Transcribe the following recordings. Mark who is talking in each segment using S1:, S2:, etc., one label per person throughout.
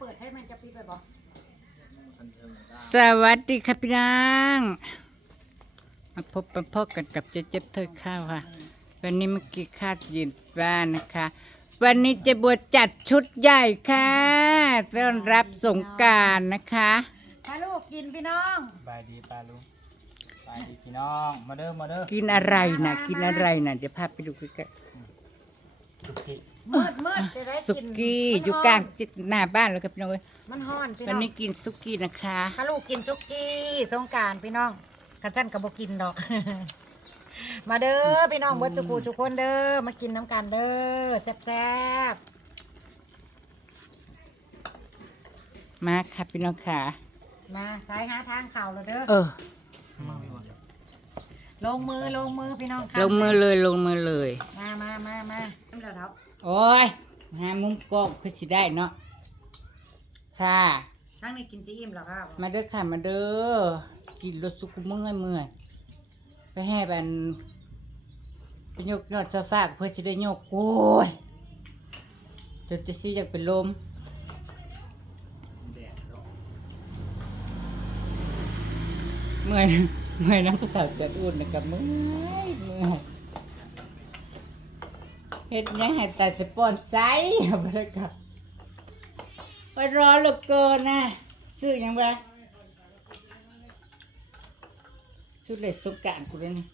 S1: เปิดให้มันจะปิดไปบ่
S2: สวัสดีครับพี่น้องมาพบมาพบกันกับเจ๊เจ็บเธอข้าวค่ะ วันนี้เมื่อกี้ข้าวยินบ้านนะคะ วันนี้เจะบวชจัดชุดใหญ่ค่ะต้อนรับสงกรารนะคะ
S1: ถ้าลูกกินพี่น้อง
S3: บายดีปลาลุงบายดีพี่น้อง มาเด้อ มาเด้อ
S2: กินอะไรนะกินอะไรนะเดี๋ยวพาไปดูใกล้
S3: สุกิ
S1: มืดมืดจะได้
S2: ๆสุกี้
S1: มัน
S2: อยู่
S1: ฮ้น
S2: กลางจิตหน้าบ้านเลยครับพี่น้องเอ้ย
S1: มันฮ้อนพี่
S2: วัน
S1: น้อง
S2: นี้กินสุกี้นะคะ
S1: ถ้าลูกกินซุกี้สงกรารพี่น้องกันท่านก็บ่กินดอก มาเด้อพี่น้องเบิดจุกูจุกคนเด้อมากินน้ำกันเด้อแซ่บ
S2: มาค่ะพี่น้องค่ะ
S1: ๆมาสายหาทางเข่าเลยเด้อ
S2: เออ
S1: ลงมือลงมือพี่น้องค่ะ
S2: ลงมือเลยลงมือเลย
S1: มามามามาเริ่มแล้วครับ
S2: โอ้ยหามุมกล้องเพื่อสิได้เนาะค่ะ
S1: ทั้งนี้กินจะอิ่มแล้วครับ
S2: มาเด้อค่ะมาเด้อกินรถสุกุเมื่อยเมื่อยไปให้บันไปยกยอดโซฟาเพื่อจะได้ยกโอ้ยจนจะซีอยากเป็นลม
S3: แดดเนาะ
S2: เมื่อย เมื่อยน้ำกระสาจัดอุ่นนะครับเมื่อยเมื่อยเฮ็ดยังให้ตายแต่ป้อนไซเอาไปเลยครับไปรอเหลือเกินนะซื้อยังไงชุดเล็ดสงการกูเลยนี่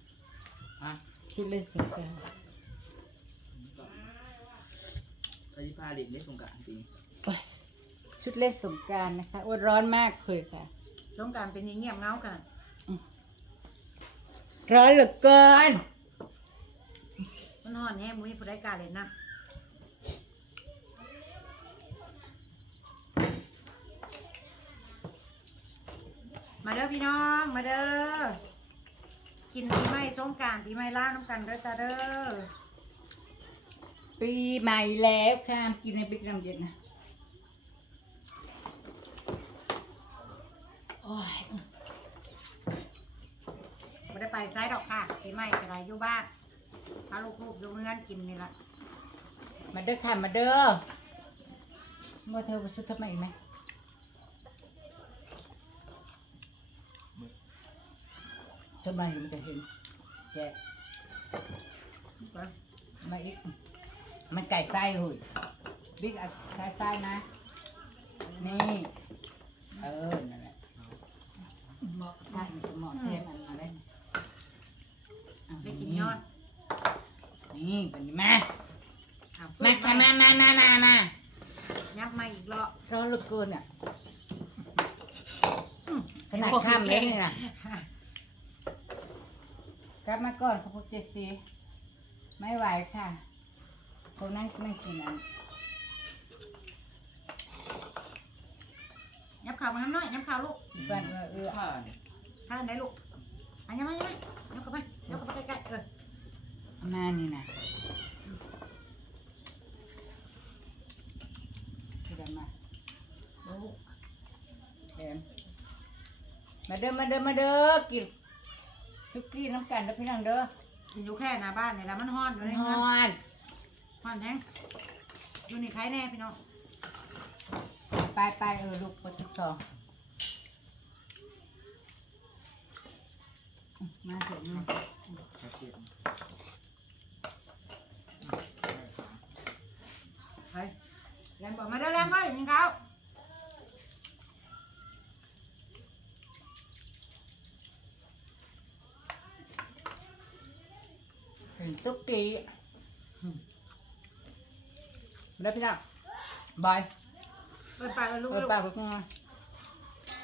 S3: อะ
S2: ชุดเล่นสงกราร
S3: ไปที่พาดิเล่นสงกานต์ปี
S2: ชุดเล่นสงการนะคะโอ้ร้อนมากเลยค่ะ
S1: สงการเป็นเงียบเงากัน
S2: ร้อนเหลือเกิน
S1: มันฮ้อนแฮะมุ้ยผู้ใดกล้าเล่นนะมาเด้อพี่น้องมาเด้อกินปีใหม่สงกรารปีใหม่ล่าน้ำกันเด้อจ้าเด้อ
S2: ปีใหม่แล้วค่ะกินในบิ๊กน้ำเย็นนะโอ้ย
S1: ไม่ได้ไปไซด์ดอกค่ะปีใหม่ก็ได้อยู่บ้านพาลูกๆอยู่เงินกินนี่ละ
S2: มาเด้อค่ะมาเด้อเมื่อเธอมาชุดทำไมอีกไหมทำไมมันจะเห็นแกะมาอีกมันไก่ไส้เลยบิ๊กเอาไก่ไส้นะ นี่ เออ นั่นแหละเหมาะใช่มันจะเหมาะเทมันอะไรเอา
S1: ได้กินยอด
S2: นี่เป็นมา
S1: เอา
S2: มาค่ะมามามามามา
S1: ยับมาอีกรอบ
S2: ร้อน เหลือเกินอะอืมขนาดข้ามเลยนี่นะกลับมาก่อนขอบคุณเจสซีไม่ไหวค่ะคนนั่งนั่งกินอัน
S1: ยับข่าวมาน้ำน้อยยับข่าวลูก
S2: บ้านเออเออ
S3: ข้า
S1: ท่านได้ลูกอันยังไงยังไงยับเข้าไปยับเข้าไปใกล้ๆเออ
S2: มานี่นะคือกันมา
S1: ลูก
S2: เอ็ มมาเด้อมาเด้อมาเด้อกินซุกี้น้ำกันเด้อพี่น้องเด้อ
S1: กินอยู่แค่หน้าบ้านนี่แหละมันฮ้อนอยู่ใน
S2: ฮ
S1: เงิน
S2: อน
S1: ฮ้อนแท้งอยู่นี่ใครแน่พี่น้อง
S2: ไปไปเออลูกไปทุกสองมาเถอะมา
S3: ข้าเกียร
S1: ไปแรมบอกมาเด้อแรมเอ้ยมีข้าว
S2: เป็นซุกี้อืมแล้วพี่น้องบาย
S1: เออไปเอาลูก
S2: เออ
S1: ลูก
S2: ป้าเพิ่งมา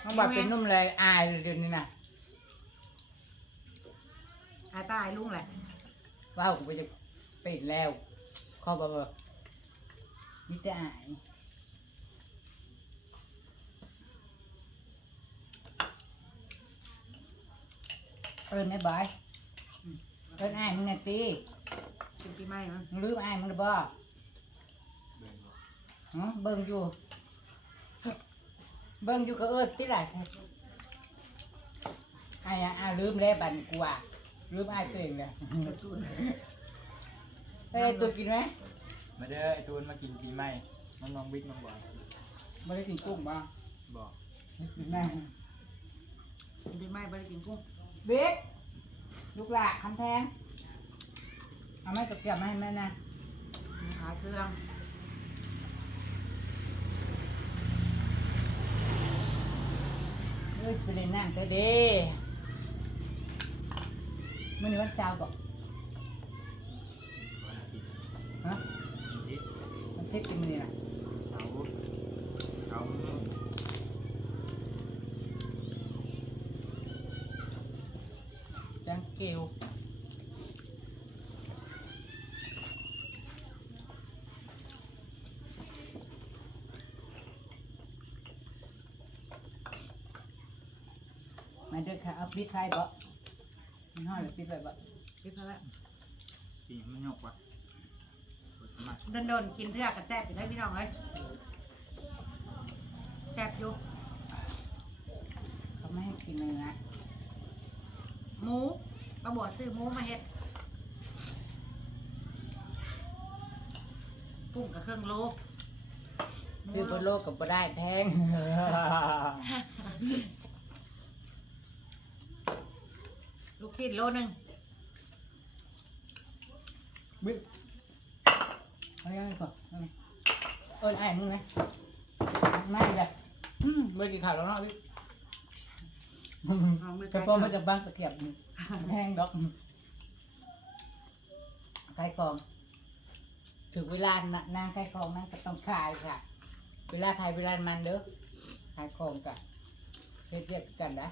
S2: น้องบอยเป็นนุ่มเลยอายเลยเดี๋ยวนี้นะ
S1: ไอ้ป้าไอ้ลุงแหละ
S2: ว้าวไปจะปิดแล้วข้อบอกว่ามิจะอายเอิญไม่บายอืม เอิญอายมึงไงตี
S1: เป็นปีใหม่มั้ง
S2: มึงลืมอายมึงหรือบ่ฮะเบิ่งอยู่ เบิ่งอยู่ก็เอิญติล่ะอายอะอายลืมแล้วบัดนกูอะลืมอายตัวเองเลยไปได้ตัวกินไหม
S3: มาเด้อไอตูนมากินปีใหม่น้องน้องบิ๊กน้องบอย
S2: ไม่ได้กินกุ้งบ้าง
S4: บอก
S2: กินแม่
S1: กินไม่บ่ได้กินกุ้ง
S2: บิ๊ก ลูกหลาคำแพง เอาไม้ตะเกียบมาให้แม่นะ
S1: หาเครื่อง
S2: เฮ้ยไปเล่นน้ำเถอะเด้มื่อนี้วันเสาร์บอกฮะมันเช็คกินมื้อนี้นะ
S4: เสาร์เสาร์มื้อ
S2: จังเกลมาเด้อค่ะเอาปิดไฟบ่มันห่อหรือปิดไว้บ่
S1: คิดแล้ว
S4: ปีนี้มันยกว่ะเปิดมา
S1: โดนโดนๆกินเทือกกับแซ่บอยู่ได้พี่น้องเอ้ยแซ่บอยู่
S2: เขาไม่ให้กินเนื้อ
S1: หมู ปลาบวชซื้อหมูมาเฮ็ดกุ้งกับเครื่องโล
S2: ซื้อบนโลกกับบ่ได้แพง
S1: ลูกชิ้นโลหนึง
S2: บิ๊กเอายังไงก่อนเอาไงเอิญไอ้มึงไหมไม่เลยอืมไม่กินข้าวแล้วเนาะบิ๊ก
S1: เอามือ
S2: จะพอมันจะบ้างตะเกียบนี่ แห้งดอกไก่กอง ถึงเวลานะนางไก่กองนั่งก็ต้องขายค่ะ เวลาไทยเวลามันเด้อขายของกันเรียกกันนะ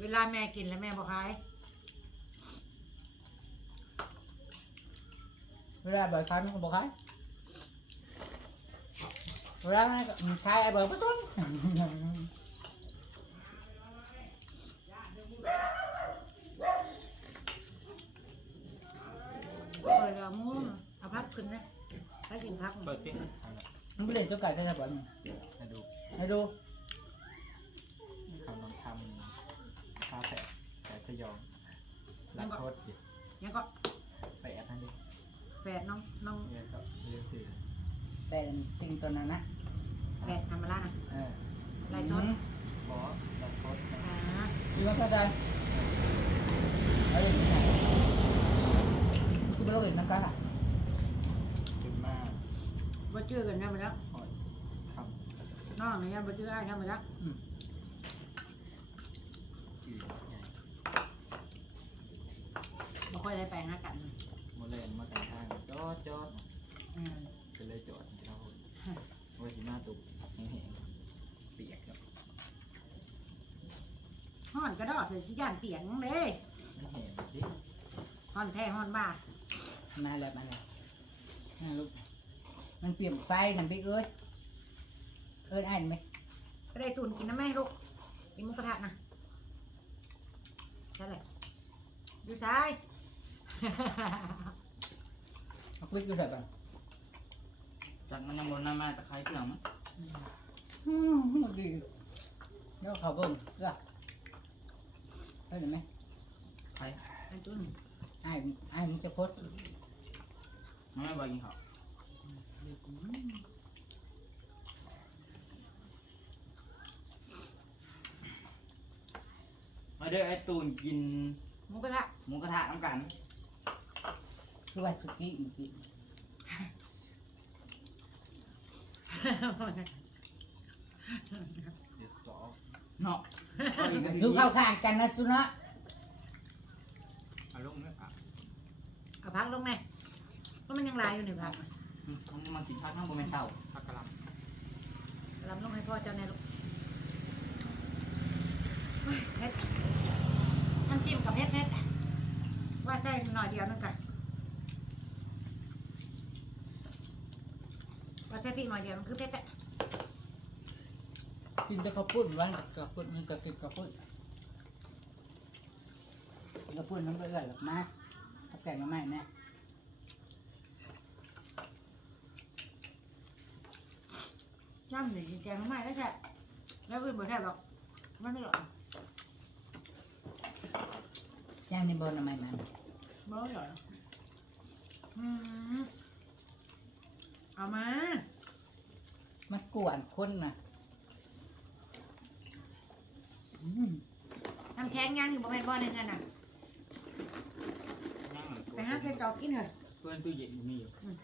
S1: เวลาแม่กินแล้วแม่บอกขาย
S2: เวลาบ่อยขายมันก็บอกขาย เวลามันก็ขายไอ้เบอร์ปะตุ้น
S1: เปิดเอาหมูเอาพักขึ้นนะให้กินพัก
S4: เปิดติ๊ก
S2: มึงไปเล่นเจ้าไก่ได้สักวัน
S4: มาดู
S2: ให้ดู
S4: คำนองทำข้าวแปะแปะสยองลักโคตรจิ
S1: ยังก็
S4: แปะทั้งนี้
S1: แปดน้องน้อง
S4: เนี่ยก็เรียนสื่อ
S2: แต่ปิงตัวนั้นนะ
S1: แปดทำมาแล้วนะ
S2: เออ
S1: ไล่ชน
S4: บอสลักโคตร
S1: อ่า
S2: ดีมากเข้าใจเอาเลยคือเราเห็นน้ำกันอะ
S4: จุดมาก
S1: บ่เจอกันยังมาแล้ว
S4: หอยท
S1: น้องนี่ยังบ่เจอไอ้ยังมาแล้ว
S2: อืมำ
S4: อีกใหญ่
S1: บ่ค่อยได้ไปหากัน
S4: โมเลนมากันทางจอดจอด
S1: อืม
S4: เป็นเลยจอดเราไว้ที่หน้าตุกแห้งๆเปียกแล้ว
S1: ฮ้อนกระดอกใส่สิย่านเปียกเด้
S4: มันแห้งจริง
S1: ฮ้อนแท้ฮ้อนบ้า
S2: มาแล้วมาแล้วน่าลูกมันเปลี่ยนไฟนั่นบิ๊กเอ้ยเอ้ยอ่านไหม
S1: ก็ได้ตุนกินนะแม่ลูกกินหมุกกระทะนะใช่เลยอยู่ซ้าย
S2: เอาบิ๊กดูใส่ป่ะ
S4: จากมันยังบนหน้ามาตะไคร้เกี่ยวมั้ง
S2: อืมดีเดี๋ยวเขาเบิ่งเด้อเอ้ยเห็นไหม
S4: ไคร้
S1: ไอ้ตุน
S2: อ้ายอ้ายมันจะโคตร
S4: มันไม่บอยกินเขามาเด้อไอ้ตูนกิน
S1: หมุกกระทะ
S4: หมูกระทะน้ำกัน
S2: คือว่าสุกี้เมื่อกี้
S4: เดี๋ยวสองเนาะเอาอีกนาที
S2: สู้เข้าข้างกันนะสุนะ
S4: เอาลงเนี่ยอะ
S1: เอาพักลงแม่ก็มันยังลายอยู่ในพัก
S4: อืมมันมากินชาติข้างบนเป็นเต่าผักกะหล่
S1: ลำลงให้พ่อเจ้าแน่ลูกเฮ็ดน้ำจิ้มกับเฮ็ดเฮ็ดว่าใช่หน่อยเดียวนึงกัน ว่าใช่พี่หน่อยเดียวมันคือเผ็ดแหละ
S2: กินแต่ข้าวปุ้นวันกับข้าวปุ้นมันก็กินข้าวปุ้นข้าวปุ้นมันเบื่อหรอกมาถ้าแกงมาใหม่เนี่ย
S1: จ้ำหนึ่งแกงไม่ได้แท้แล้วอื่นบ่แท้หรอกมันไม่หรอก
S2: ย่างในบนทำไมมัน
S1: บ่หรอกอืม เอามา
S2: มันกวนคนน่ะอืม
S1: น้ำแข็งยังอยู่บ่แม่นบ่ในเงินน่ะ
S3: นั่ง
S1: ไปหาใส่จอกกินเถอะ
S3: เพื่อนตู้เย็นอยู่นี่อยู่
S1: อืม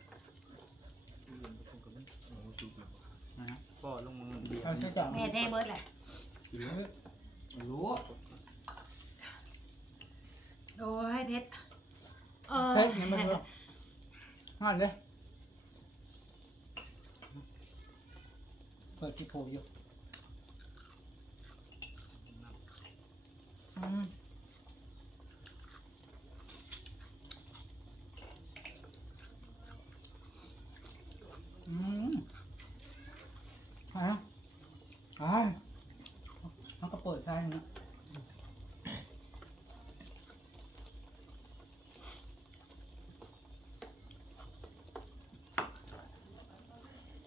S3: ตู้เย็นก็คงกับมันโอ้โหสุกแล้วนะฮะก็ลงมาเดียว
S2: เอาใส่จอก
S1: แม่เทเบิดแหละ
S3: รู้
S1: โอ้ยเพชรเออ
S2: เฮ้ยนี่มันรู้ฮอดเลย ปิดที่โผล่อยู่อืมอืมฮะอ่าเขาก็เปิดใช่นะ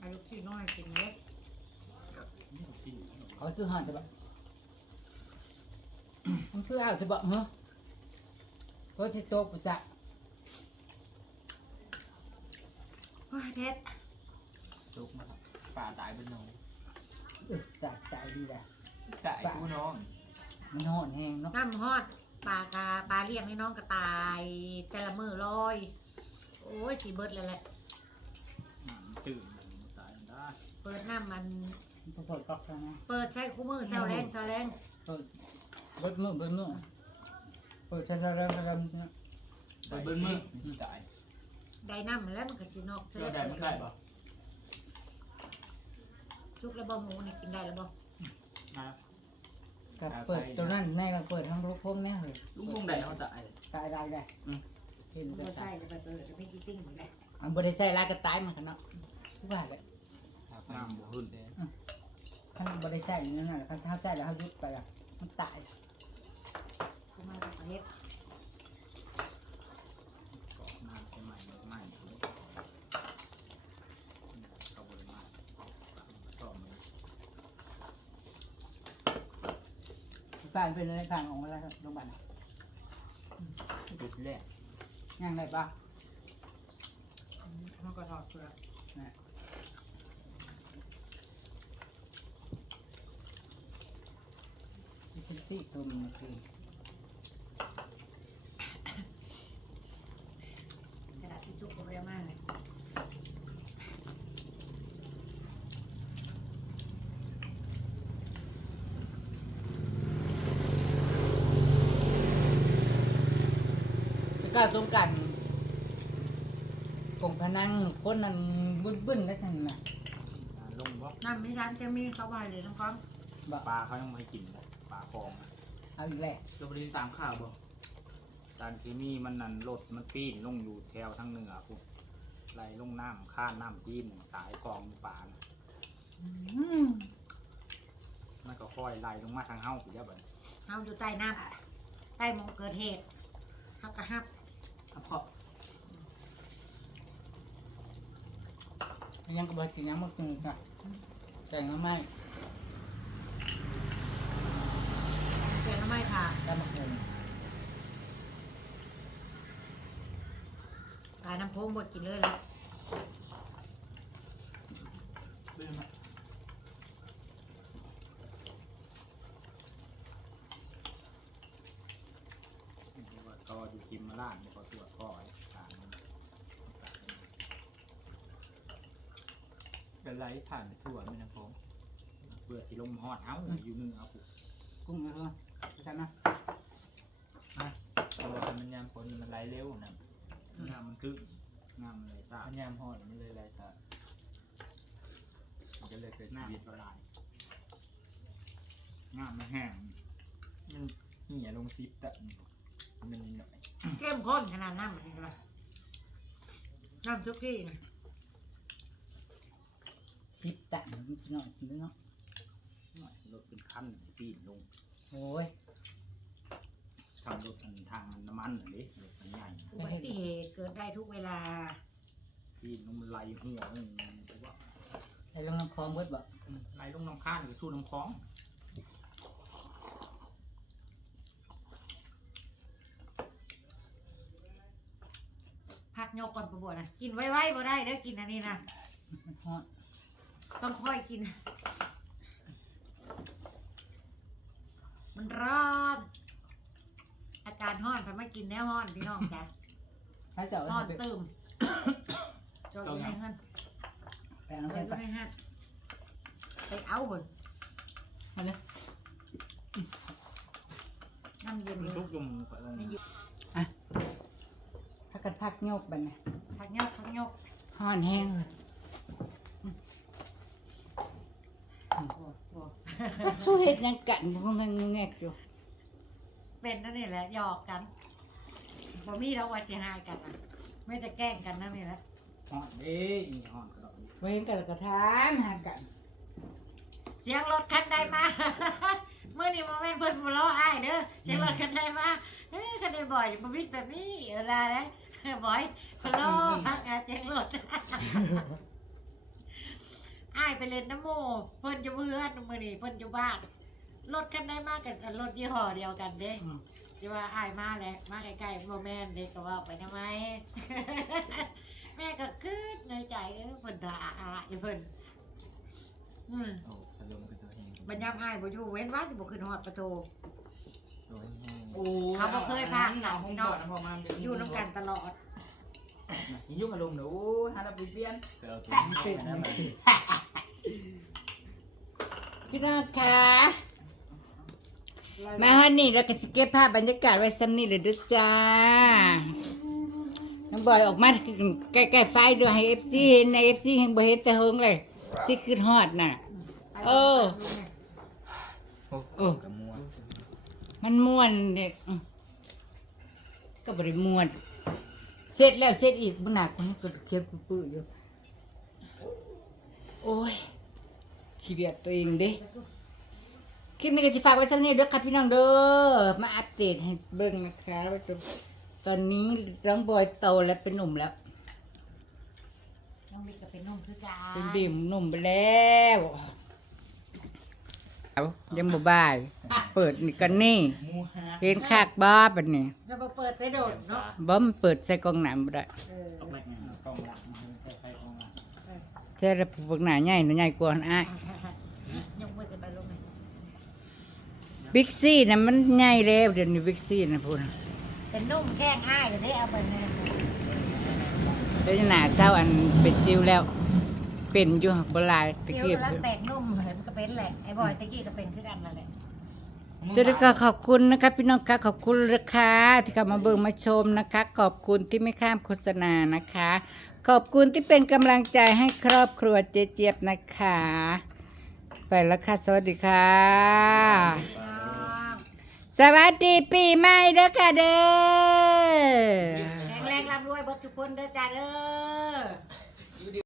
S1: อายุที่น้อยกินเล็ก
S2: เขา คือหันจะแบบมันคือเอาจะบอกเหรอเพราะที่โต๊ะประจักษ์
S1: โอ้ยเพชร
S3: สุกนะครับป่าตายเป็นน้อง
S2: เออจ่ายจ่ายดีแหละ
S3: ตายผู้น้อง
S2: มันหอนแห้งเนาะ
S1: น้ำฮอดปลากาปลาเลี้ยงให้น้องกระตาย แต่ละมือลอย โอ้ยสีเบิดเลยแหละ
S3: อืมตื่นมันตายมันได้
S1: เปิดน้ำมัน
S2: มันก็เปิดก๊อกแล้วนะ
S1: เปิดใช้คู่มือเศร้าแรงเศร้าแรง
S2: เปิดเปิดมือเปิดมือเปิดใช้ใช้แล้วแล้วนะ
S3: ตายเบิ้ลมือตาย
S1: ได้น้ำแล้วมันก็สินอก
S3: เราได้มันได้ปะ
S1: ชุกระบหมูนี่กินได้แล้วบ่
S3: นะ
S2: กับเปิดตัวนั้นในเราเปิดทั้งลูกพมเนี่ยเหรอ
S3: ลุงพงได้เขาตาย
S2: ตายได้ได้
S3: อืม
S2: เห็น
S1: มัน
S2: แต่
S1: ก็
S2: ตา
S1: ใส่
S2: ย
S1: จะไปเปิดจะไม่กินติ้งหมดเลย
S2: อันบริใส่ลายกระตายมันกันเนาะทุกว่าเลย
S3: น้ำบ่ขึ้นเลย
S2: ท่านบริใส่นั่นน่ะท่านถ้าใส่แล้วเขายุบไปอะมันตาย
S1: กูมาจากเพชร
S3: กอกน้ำใช่ไหมใหม่เขาบริมาต่อมา
S2: การเป็นอะไรการของอะไรโรงพยาบาล
S3: จุดแรก
S2: ยังไงบ้าง
S1: มันก็ถอดเสื้อ
S2: นะ ที่เป็นตีตัวมันคือก
S1: ระดาษที่จุกก็เรียมากเลย
S2: จะกล้าสงกันกงพนังคนนั้นบึ้นบึ้นๆได้ทั้งนั้นน่ะ
S3: ลงบ่
S1: น้ำมีร้านจะมีเขาไว้เลยน้องก้อง
S2: บอก
S3: ปลาเขายังไม่กินเลยปลาคลองอะ
S2: เอาอีกแล้ว
S3: เราไปตามข่าวบ่จานซีมีมันนั่นรถมันปีนลงอยู่แถวทางเหนือพุ่นไหลลงน้ำข้านน้ำปีนตายกองปลาน่ะ
S2: อืม
S3: มันก็ค่อยไหลลงมาทางเฮ้าไปจ้ะบัด
S1: เฮาอยู่ใต้น้ำใต้หมองเกิดเหตุเฮากระฮับ
S3: ครับพ่อ
S2: ยังก็บอกกินน้ำมันกินค่ะแกงน้ำไม้
S1: เสียน้ำ ไม้ค่ะ
S2: ได้มะกรูด
S1: ตายน้ำโค้งบดกินเลยละ
S3: เรื่องอะก็อยู่กินมาล่างก็ตรวจก็ไอ้ทางมันเป็นไรผ่านไปทั่วไม่นะผมเพื่อที่ลงหอดเอ้าอยู่นึงเอาปุ๊บ
S2: กุ้งเลยเหรอใช่ไหม
S4: เพราะว่ามันยามฝนมันไหลเร็วนะ
S3: งามมันคึกงามมันเลยซ่า
S4: มันยามห่อนมันเลยไหลช้ามันก็เลยเกิด
S3: หน้า
S4: ชี
S3: มั
S4: วิ
S3: น
S4: ต
S3: ละลายงามมันแห้ง
S4: มันเหี่ยลงซิปแต่มันนิดหน่อย
S1: เข้มข้นขนาดน้ำมันก็น้ำซุกี้นะ
S2: สิบตันมันจะหน่อยนิดเนาะ
S3: หน่อยรถเป็นคันปีนลง
S2: โอ้ย
S3: ทำรถอันทางน้ำมันน่ะดิรถมันใหญ่
S1: อุบัติเหตุเกิดได้ทุกเวลา
S3: ปีนลงมันไหลหัวลงเพราะว่า
S2: ไอ้ลงน้ำคลองเบิดบ่
S3: ไหลลงน้ำข้างหรือชูน้ำคลอง
S1: พักยกก่อนประบวนะกินไว้ๆบ่ได้เด้อกินอันนี้นะ
S2: มันฮ้อน
S1: ต้องค่อยกิน มันร้อน อาการห้อนไปไม่กินแน่ห้อนพี่น้องจ้ะ
S2: ถ้าเจ้า
S1: ห้อน
S2: ไป
S1: ตื่มจอยอยู่ในเงิน
S2: ไปเอา
S1: จอย
S2: ไป
S1: อยู่ในหันไปเอาเถอะ
S2: เอาเลย
S1: น้ำเย็น
S3: มัน
S1: เลย
S3: ทุกยุมไปลง
S1: ไม่หยุด
S2: พักกันพักโยกไปนะ
S1: พักยกพักยก
S2: ฮ้อนแห้งเลย
S1: โอ้โห
S2: ก็สู้เห็ดหยังกันก็งงแงกอยู่
S1: เป็นนั่นนี่แหละหยอกกันบ่มีเราว่าจะหายกันนะไม่แต่แกล้งกันนั่นนี่แหละ
S3: หอนเด้อีหอนกระดอกนี้
S2: เว้นกันแล้วก็ถามหากัน
S1: เสียงรถคันใดมา เมื่อนี้โมเมนต์เพิ่นมาล้ออ้ายเด้อเสียงรถคันใดมาเฮ้ยคันใดบ่อยบ่มีแบบนี้เวลาเลยบ่อยสโลว์พักอาเสียงรถอ้ายไปเล่นน้ำโมเพิ่นอยู่เพื่อนมื้อนี้เพิ่นอยู่บ้าน รถคันใดมากันรถยี่ห้อเดียวกันเด้
S2: อืม
S1: ที่ว่าอ้ายมาแล้วมาใกล้ๆบ่แม่นเด็กก็ว่าไปทำไม แม่ก็คืดในใจเออเพิ่นด่าอ้ายเพิ่นอืม
S4: โอ้พัดลมกับตัวแห้ง
S1: บรรยามอ้ายบ่อยู่เว้นว่าสิบ่ขึ้นฮอดประตู
S4: ตัวแห้ง
S2: โอ้
S1: เขาบ่เคยพากันพี่น้อง
S2: พอมาเดี๋ว
S1: อยู่นํกันตลอด
S2: อย่ายุ่งกับลุงเดี๋ยวโอ้ยหาเราไปเปลี่ยน
S4: เกิดตัวแห้งนะมัน
S2: พี่น้องคะ มาฮอนนี่เราก็สเก็บภาพบรรยากาศไว้ซ้ำนี่เลยด้วยจ้า น้องบอยออกมาใกล้ๆไฟด้วยให้เอฟซีเห็นในเอฟซีเห็นบ่เห็นแต่เฮิงเลยสิขึ้นฮอดน่ะ เออ
S4: โอ้กับมัว
S2: มันม่วนเนี่ยอืมก็บริม่วน เสร็จแล้วเสร็จอีกมันหนักคนนี้ก็เคียบปื้อๆอยู่ โอ้ยขี้เดียดตัวเองเด้ คลิปนี้ก็จะฝากไว้สักนิดเด้อครับพี่น้องเด้อมาอัปเดตให้เบิ่งนะคะว่าจะตอนนี้น้องบอยโตแล้วเป็นหนุ่มแล้ว
S1: น้องบิ๊กก็เป็นนุ่มคือกัน
S2: เป็นบีมหนุ่มไปแล้วเอายังบ่บาย เปิดนี่กันนี่
S4: มัวฮะ
S2: เห็นคากบ้าปันนี่
S1: แล้วบ่เปิดไปโดดเนาะ
S2: บ่มันเปิดใส่กล่องหนามบ่ได้
S1: เออ
S3: ต้องไปกล้องหลังมันใช้ไฟกล้องหลัง
S2: ใส่แล้วพวกหน้าใหญ่หนูใหญ่กว่าหั่นอ้าย
S1: ยกมือกันไปลงเลย
S2: บิ๊กซี่น่ะมันใหญ่แล้วเดี๋ยวนี้บิ๊กซี่น่ะพุ่น
S1: เป็นนุ่มแข้งอ้ายเดี๋ยวได้เอาไปเลย
S2: แล้วหน้าเจ้าอันเป็นซิวแล้ว เป็นอยู่บ่หลายตะ
S1: ซิ้ว
S2: กี้
S1: แล้วแตกนุ่มเห็นมันก็เป็นแหละไอ้บอยตะกี้ก็เป็นคือกันนั่นแหละ
S2: จะได้ก็ขอบคุณนะคะพี่น้องคะขอบคุณนะคะที่เข้ามาเบิ่งมาชมนะคะ ขอบคุณที่ไม่ข้ามโฆษณานะคะ ขอบคุณที่เป็นกำลังใจให้ครอบครัวเจเจี๊ยบนะคะ ไปแล้วค่ะ สวัสดีค่ะ สวัสดีปีใหม่เด้อค่ะเด้อ
S1: แข็งแรงร่ำรวยเบดทุกคนเด้อจ้าเด้อ